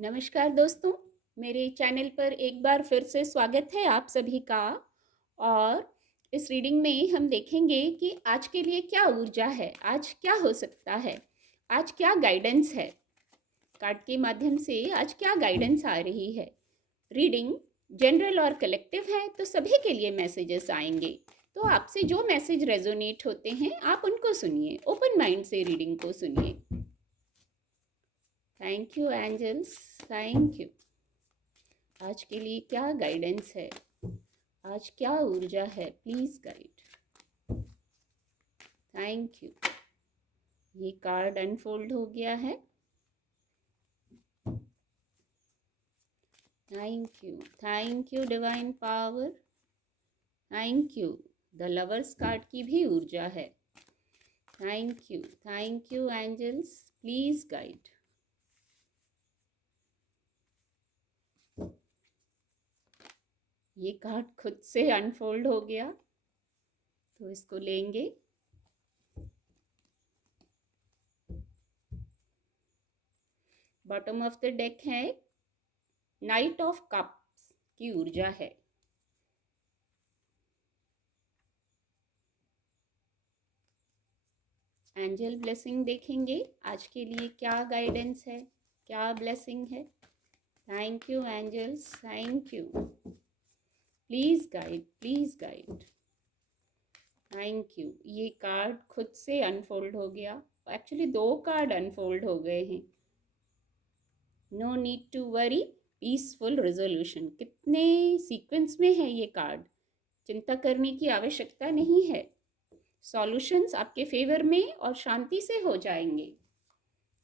नमस्कार दोस्तों, मेरे चैनल पर एक बार फिर से स्वागत है आप सभी का। और इस रीडिंग में हम देखेंगे कि आज के लिए क्या ऊर्जा है, आज क्या हो सकता है, आज क्या गाइडेंस है। कार्ड के माध्यम से आज क्या गाइडेंस आ रही है। रीडिंग जनरल और कलेक्टिव है तो सभी के लिए मैसेजेस आएंगे। तो आपसे जो मैसेज रेजोनेट होते हैं आप उनको सुनिए, ओपन माइंड से रीडिंग को सुनिए। Thank you angels, thank you. आज के लिए क्या गाइडेंस है, आज क्या ऊर्जा है, प्लीज गाइड। Thank you. ये कार्ड अनफोल्ड हो गया है। Thank you divine power, thank you. The lovers card की भी ऊर्जा है। Thank you angels, please guide. ये कार्ड खुद से अनफोल्ड हो गया तो इसको लेंगे। बॉटम ऑफ द डेक है नाइट ऑफ कप्स की ऊर्जा है। एंजल ब्लेसिंग देखेंगे आज के लिए क्या गाइडेंस है, क्या ब्लेसिंग है। Thank you angels, thank you. Please guide, please guide. Thank you. ये कार्ड खुद से अनफोल्ड हो गया। एक्चुअली दो कार्ड अनफोल्ड हो गए हैं। No need to worry, peaceful resolution. कितने सीक्वेंस में है ये कार्ड, चिंता करने की आवश्यकता नहीं है। सॉल्यूशंस आपके फेवर में और शांति से हो जाएंगे।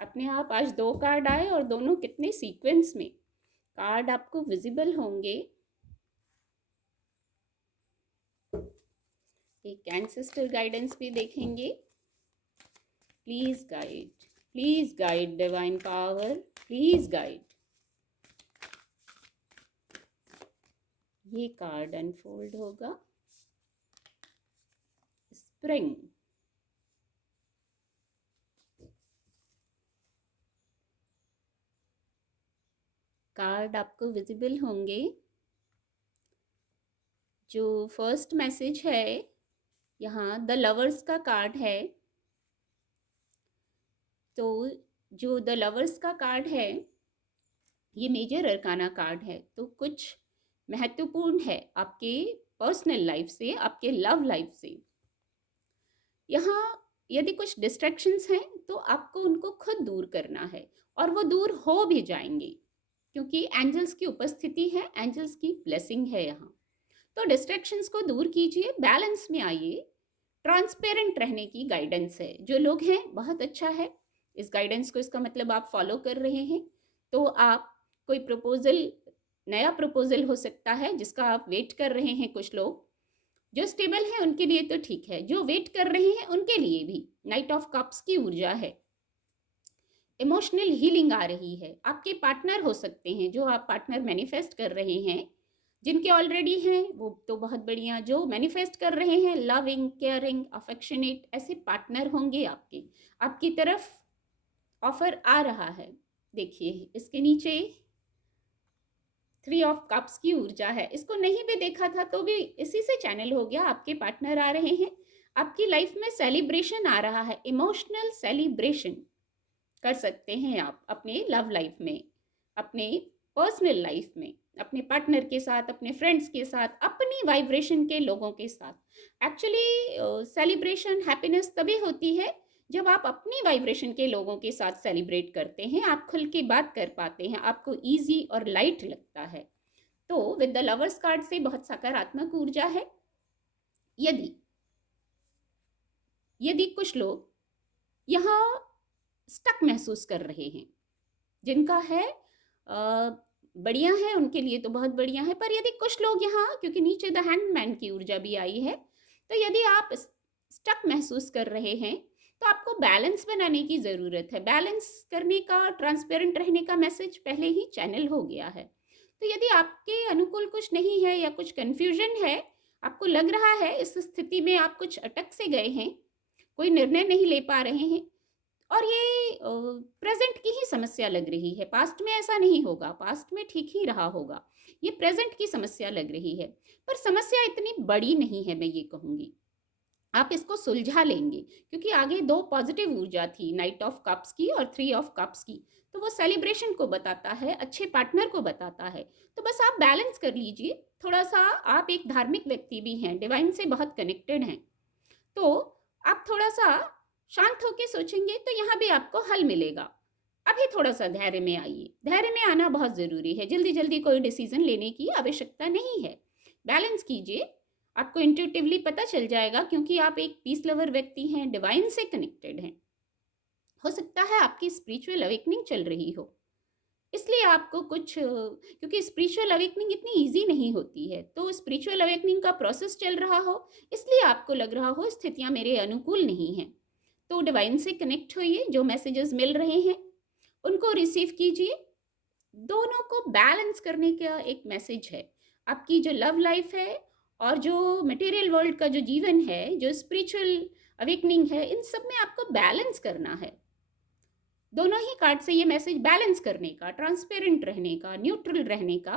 अपने आप आज दो कार्ड आए और दोनों कितने सीक्वेंस में कार्ड आपको विजिबल होंगे। एक एंसेस्टर गाइडेंस भी देखेंगे। Please guide divine power, please guide. ये कार्ड अनफोल्ड होगा। स्प्रिंग। कार्ड आपको विजिबल होंगे। जो फर्स्ट मैसेज है यहाँ द लवर्स का कार्ड है। तो जो द लवर्स का कार्ड है ये मेजर अरकाना कार्ड है, तो कुछ महत्वपूर्ण है आपके पर्सनल लाइफ से, आपके लव लाइफ से। यहाँ यदि कुछ डिस्ट्रैक्शंस हैं तो आपको उनको खुद दूर करना है और वो दूर हो भी जाएंगे क्योंकि एंजल्स की उपस्थिति है, एंजल्स की ब्लेसिंग है यहाँ। तो डिस्ट्रैक्शंस को दूर कीजिए, बैलेंस में आइए। ट्रांसपेरेंट रहने की गाइडेंस है। जो लोग हैं बहुत अच्छा है इस गाइडेंस को, इसका मतलब आप फॉलो कर रहे हैं। तो आप कोई प्रपोजल, नया प्रपोजल हो सकता है जिसका आप वेट कर रहे हैं। कुछ लोग जो स्टेबल हैं उनके लिए तो ठीक है, जो वेट कर रहे हैं उनके लिए भी नाइट ऑफ कप्स की ऊर्जा है। इमोशनल हीलिंग आ रही है। आपके पार्टनर हो सकते हैं, जो आप पार्टनर मैनिफेस्ट कर रहे हैं, जिनके ऑलरेडी हैं वो तो बहुत बढ़िया। जो मैनिफेस्ट कर रहे हैं लविंग, केयरिंग, अफेक्शनेट, ऐसे पार्टनर होंगे आपके, आपकी तरफ ऑफर आ रहा है। देखिए इसके नीचे 3 ऑफ कप्स की ऊर्जा है। इसको नहीं भी देखा था तो भी इसी से चैनल हो गया। आपके पार्टनर आ रहे हैं, आपकी लाइफ में सेलिब्रेशन आ रहा है। इमोशनल सेलिब्रेशन कर सकते हैं आप अपने लव लाइफ में, अपने पर्सनल लाइफ में, अपने पार्टनर के साथ, अपने फ्रेंड्स के साथ, अपनी वाइब्रेशन के लोगों के साथ। एक्चुअली सेलिब्रेशन, हैप्पीनेस तभी होती है जब आप अपनी वाइब्रेशन के लोगों के साथ सेलिब्रेट करते हैं। आप खुल के बात कर पाते हैं, आपको ईजी और लाइट लगता है। तो विद द लवर्स कार्ड से बहुत सकारात्मक ऊर्जा है। यदि यदि कुछ लोग यहाँ स्टक महसूस कर रहे हैं, जिनका है बढ़िया है, उनके लिए तो बहुत बढ़िया है। पर यदि कुछ लोग यहाँ, क्योंकि नीचे द हैंडमैन की ऊर्जा भी आई है, तो यदि आप स्टक महसूस कर रहे हैं तो आपको बैलेंस बनाने की ज़रूरत है। बैलेंस करने का, ट्रांसपेरेंट रहने का मैसेज पहले ही चैनल हो गया है। तो यदि आपके अनुकूल कुछ नहीं है या कुछ कन्फ्यूजन है, आपको लग रहा है इस स्थिति में आप कुछ अटक से गए हैं, कोई निर्णय नहीं ले पा रहे हैं, और ये प्रेजेंट की ही समस्या लग रही है, पास्ट में ऐसा नहीं होगा, पास्ट में ठीक ही रहा होगा, ये प्रेजेंट की समस्या लग रही है। पर समस्या इतनी बड़ी नहीं है, मैं ये कहूँगी आप इसको सुलझा लेंगे, क्योंकि आगे दो पॉजिटिव ऊर्जा थी, नाइट ऑफ कप्स की और थ्री ऑफ कप्स की। तो वो सेलिब्रेशन को बताता है, अच्छे पार्टनर को बताता है। तो बस आप बैलेंस कर लीजिए थोड़ा सा। आप एक धार्मिक व्यक्ति भी हैं, डिवाइन से बहुत कनेक्टेड हैं, तो आप थोड़ा सा शांत होकर सोचेंगे तो यहाँ भी आपको हल मिलेगा। अभी थोड़ा सा धैर्य में आइए, धैर्य में आना बहुत ज़रूरी है। जल्दी जल्दी कोई डिसीजन लेने की आवश्यकता नहीं है, बैलेंस कीजिए। आपको इंट्यूटिवली पता चल जाएगा, क्योंकि आप एक पीस लवर व्यक्ति हैं, डिवाइन से कनेक्टेड हैं। हो सकता है आपकी स्पिरिचुअल अवेकनिंग चल रही हो, इसलिए आपको कुछ, क्योंकि स्पिरिचुअल अवेकनिंग इतनी इजी नहीं होती है, तो स्पिरिचुअल अवेकनिंग का प्रोसेस चल रहा हो, इसलिए आपको लग रहा हो स्थितियां मेरे अनुकूल नहीं हैं। तो डिवाइन से कनेक्ट होइए, जो मैसेजेस मिल रहे हैं उनको रिसीव कीजिए। दोनों को बैलेंस करने का एक मैसेज है। आपकी जो लव लाइफ है और जो मटेरियल वर्ल्ड का जो जीवन है, जो स्पिरिचुअल अवेकनिंग है, इन सब में आपको बैलेंस करना है। दोनों ही कार्ड से ये मैसेज बैलेंस करने का, ट्रांसपेरेंट रहने का, न्यूट्रल रहने का।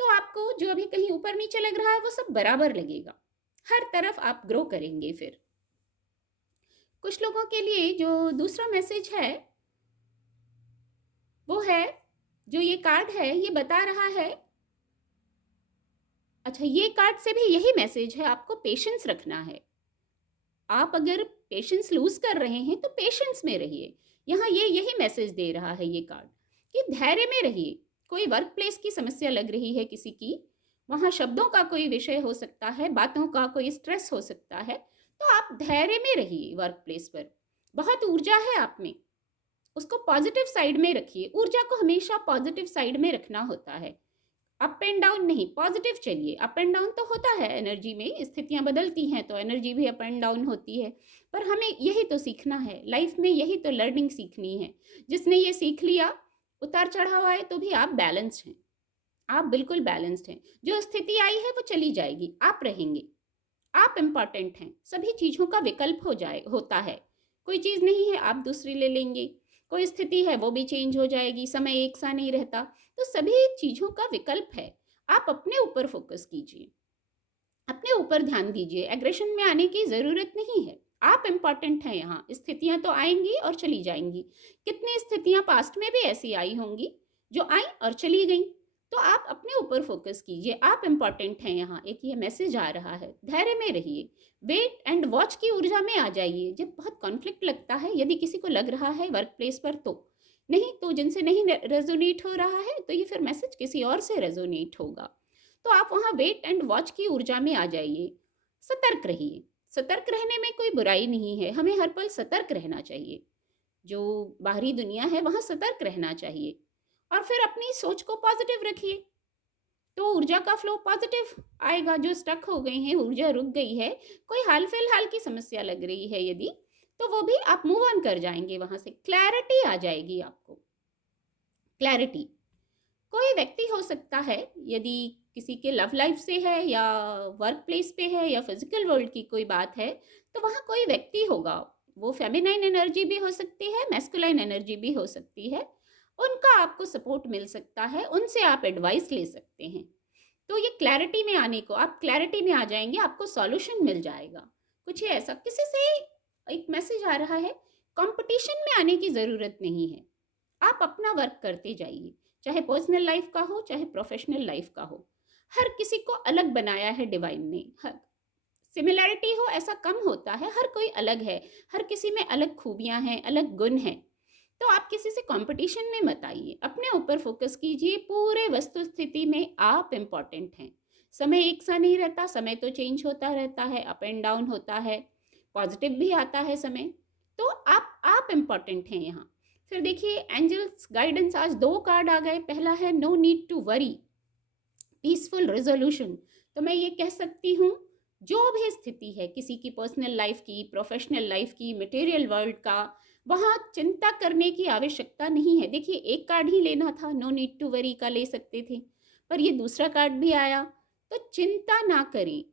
तो आपको जो अभी कहीं ऊपर नीचे लग रहा है वो सब बराबर लगेगा, हर तरफ आप ग्रो करेंगे। फिर कुछ लोगों के लिए जो दूसरा मैसेज है वो है, जो ये कार्ड है ये बता रहा है, अच्छा ये कार्ड से भी यही मैसेज है, आपको पेशेंस रखना है। आप अगर पेशेंस लूज कर रहे हैं तो पेशेंस में रहिए। यहाँ ये यही मैसेज दे रहा है ये कार्ड कि धैर्य में रहिए। कोई वर्क प्लेस की समस्या लग रही है किसी की, वहाँ शब्दों का कोई विषय हो सकता है, बातों का कोई स्ट्रेस हो सकता है, तो आप धैर्य में रहिए। वर्क प्लेस पर बहुत ऊर्जा है आप में, उसको पॉजिटिव साइड में रखिए। ऊर्जा को हमेशा पॉजिटिव साइड में रखना होता है, अप एंड डाउन नहीं, पॉजिटिव चलिए। अप एंड डाउन तो होता है एनर्जी में, स्थितियां बदलती हैं तो एनर्जी भी अप एंड डाउन होती है, पर हमें यही तो सीखना है लाइफ में, यही तो लर्निंग सीखनी है। जिसने ये सीख लिया, उतार चढ़ाव आए तो भी आप बैलेंस्ड हैं, आप बिल्कुल बैलेंस्ड हैं। जो स्थिति आई है वो चली जाएगी, आप रहेंगे। आप इम्पॉर्टेंट हैं, सभी चीज़ों का विकल्प होता है, कोई चीज़ नहीं है आप दूसरी ले लेंगे, कोई स्थिति है वो भी चेंज हो जाएगी, समय एक सा नहीं रहता, तो सभी चीज़ों का विकल्प है। आप अपने ऊपर फोकस कीजिए, अपने ऊपर ध्यान दीजिए, एग्रेशन में आने की ज़रूरत नहीं है। आप इम्पॉर्टेंट हैं यहाँ, स्थितियाँ तो आएंगी और चली जाएंगी। कितनी स्थितियाँ पास्ट में भी ऐसी आई होंगी जो आई और चली गई, तो आप अपने ऊपर फोकस कीजिए, आप इम्पॉर्टेंट हैं यहाँ। एक ये मैसेज आ रहा है, धैर्य में रहिए, वेट एंड वॉच की ऊर्जा में आ जाइए। जब बहुत कॉन्फ्लिक्ट लगता है, यदि किसी को लग रहा है वर्क प्लेस पर, तो नहीं, तो जिनसे नहीं रेजोनेट हो रहा है तो ये फिर मैसेज किसी और से रेजोनेट होगा। तो आप वहाँ वेट एंड वॉच की ऊर्जा में आ जाइए, सतर्क रहिए। सतर्क रहने में कोई बुराई नहीं है, हमें हर पल सतर्क रहना चाहिए। जो बाहरी दुनिया है वहाँ सतर्क रहना चाहिए, और फिर अपनी सोच को पॉजिटिव रखिए, तो ऊर्जा का फ्लो पॉजिटिव आएगा। जो स्टक हो गए हैं, ऊर्जा रुक गई है, कोई हाल फिलहाल की समस्या लग रही है यदि, तो वो भी आप मूव ऑन कर जाएंगे, वहां से क्लैरिटी आ जाएगी आपको। क्लैरिटी, कोई व्यक्ति हो सकता है, यदि किसी के लव लाइफ से है या वर्क प्लेस पे है या फिजिकल वर्ल्ड की कोई बात है, तो वहाँ कोई व्यक्ति होगा, वो फेमिनाइन एनर्जी भी हो सकती है, मैस्कुलाइन एनर्जी भी हो सकती है, उनका आपको सपोर्ट मिल सकता है, उनसे आप एडवाइस ले सकते हैं। तो ये क्लैरिटी में आने को, आप क्लैरिटी में आ जाएंगे, आपको सॉल्यूशन मिल जाएगा। कुछ ही ऐसा किसी से एक मैसेज आ रहा है, कंपटीशन में आने की ज़रूरत नहीं है, आप अपना वर्क करते जाइए, चाहे पर्सनल लाइफ का हो चाहे प्रोफेशनल लाइफ का हो। हर किसी को अलग बनाया है डिवाइन ने, हर सिमिलैरिटी हो ऐसा कम होता है, हर कोई अलग है, हर किसी में अलग खूबियां हैं, अलग गुण हैं। तो आप किसी से कंपटीशन में मत आइए, अपने ऊपर फोकस कीजिए। पूरे वस्तु स्थिति में आप इम्पॉर्टेंट हैं। समय एक सा नहीं रहता, समय तो चेंज होता रहता है, अप एंड डाउन होता है, पॉजिटिव भी आता है समय, तो आप इम्पॉर्टेंट हैं यहाँ। फिर देखिए एंजल्स गाइडेंस, आज दो कार्ड आ गए। पहला है no need to worry, peaceful resolution. तो मैं ये कह सकती हूँ, जो भी स्थिति है किसी की, पर्सनल लाइफ की, प्रोफेशनल लाइफ की, मटेरियल वर्ल्ड का, वहाँ चिंता करने की आवश्यकता नहीं है। देखिए एक कार्ड ही लेना था, नो नीड टू वरी का ले सकते थे, पर ये दूसरा कार्ड भी आया, तो चिंता ना करें,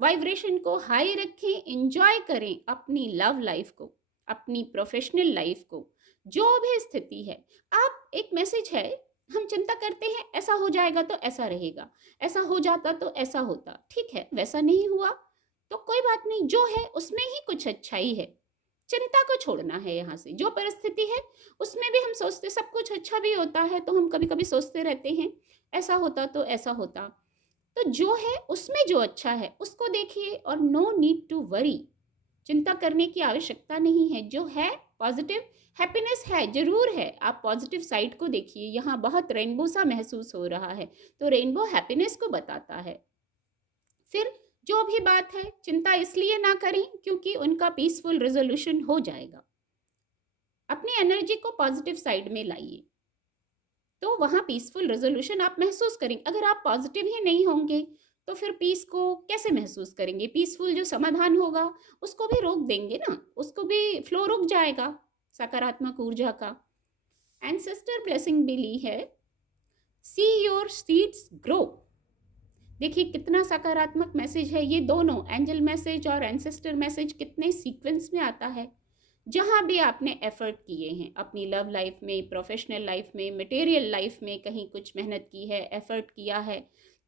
वाइब्रेशन को हाई रखें, एंजॉय करें अपनी लव लाइफ को। अपनी प्रोफेशनल लाइफ को, जो भी स्थिति है, आप एक मैसेज है, हम चिंता करते हैं ऐसा हो जाएगा तो ऐसा रहेगा, ऐसा हो जाता तो ऐसा होता, ठीक है, वैसा नहीं हुआ तो कोई बात नहीं, जो है उसमें ही कुछ अच्छाई है। चिंता को छोड़ना है यहाँ से, जो परिस्थिति है उसमें भी हम सोचते सब कुछ अच्छा भी होता है, तो हम कभी कभी सोचते रहते हैं ऐसा होता तो ऐसा होता। तो जो है उसमें जो अच्छा है उसको देखिए, और नो नीड टू वरी, चिंता करने की आवश्यकता नहीं है। जो है पॉजिटिव हैप्पीनेस है, जरूर है, आप पॉजिटिव साइड को देखिए, यहाँ बहुत रेनबो सा महसूस हो रहा है, तो रेनबो हैप्पीनेस को बताता है। फिर जो भी बात है चिंता इसलिए ना करें क्योंकि उनका पीसफुल रेजोल्यूशन हो जाएगा। अपनी एनर्जी को पॉजिटिव साइड में लाइए, तो वहाँ पीसफुल रेजोल्यूशन आप महसूस करेंगे। अगर आप पॉजिटिव ही नहीं होंगे तो फिर पीस को कैसे महसूस करेंगे? पीसफुल जो समाधान होगा उसको भी रोक देंगे ना, उसको भी फ्लो रुक जाएगा सकारात्मक ऊर्जा का। एंसेस्टर ब्लेसिंग भी ली है, सी योर सीड्स ग्रो। देखिए कितना सकारात्मक मैसेज है ये, दोनों एंजल मैसेज और एंसेस्टर मैसेज कितने सीक्वेंस में आता है। जहाँ भी आपने एफर्ट किए हैं अपनी लव लाइफ में, प्रोफेशनल लाइफ में, मटेरियल लाइफ में, कहीं कुछ मेहनत की है, एफर्ट किया है,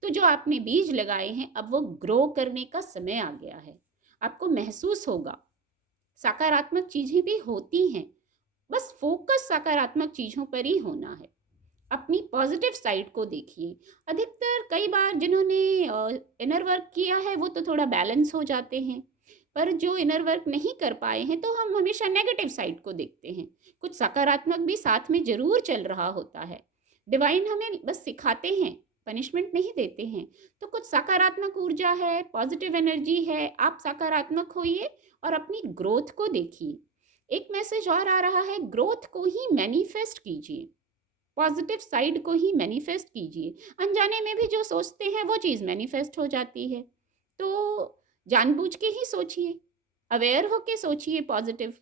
तो जो आपने बीज लगाए हैं अब वो ग्रो करने का समय आ गया है। आपको महसूस होगा सकारात्मक चीज़ें भी होती हैं, बस फोकस सकारात्मक चीज़ों पर ही होना है। अपनी पॉजिटिव साइड को देखिए। अधिकतर कई बार जिन्होंने इनर वर्क किया है वो तो थोड़ा बैलेंस हो जाते हैं, पर जो इनर वर्क नहीं कर पाए हैं तो हम हमेशा नेगेटिव साइड को देखते हैं। कुछ सकारात्मक भी साथ में जरूर चल रहा होता है। डिवाइन हमें बस सिखाते हैं, पनिशमेंट नहीं देते हैं। तो कुछ सकारात्मक ऊर्जा है, पॉजिटिव एनर्जी है, आप सकारात्मक होइए और अपनी ग्रोथ को देखिए। एक मैसेज और आ रहा है, ग्रोथ को ही मैनिफेस्ट कीजिए, पॉजिटिव साइड को ही मैनिफेस्ट कीजिए। अनजाने में भी जो सोचते हैं वो चीज़ मैनिफेस्ट हो जाती है, तो जानबूझ के ही सोचिए, अवेयर होके सोचिए पॉजिटिव।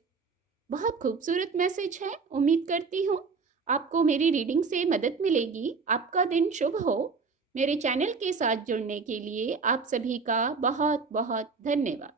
बहुत खूबसूरत मैसेज है, उम्मीद करती हूँ आपको मेरी रीडिंग से मदद मिलेगी। आपका दिन शुभ हो। मेरे चैनल के साथ जुड़ने के लिए आप सभी का बहुत बहुत धन्यवाद।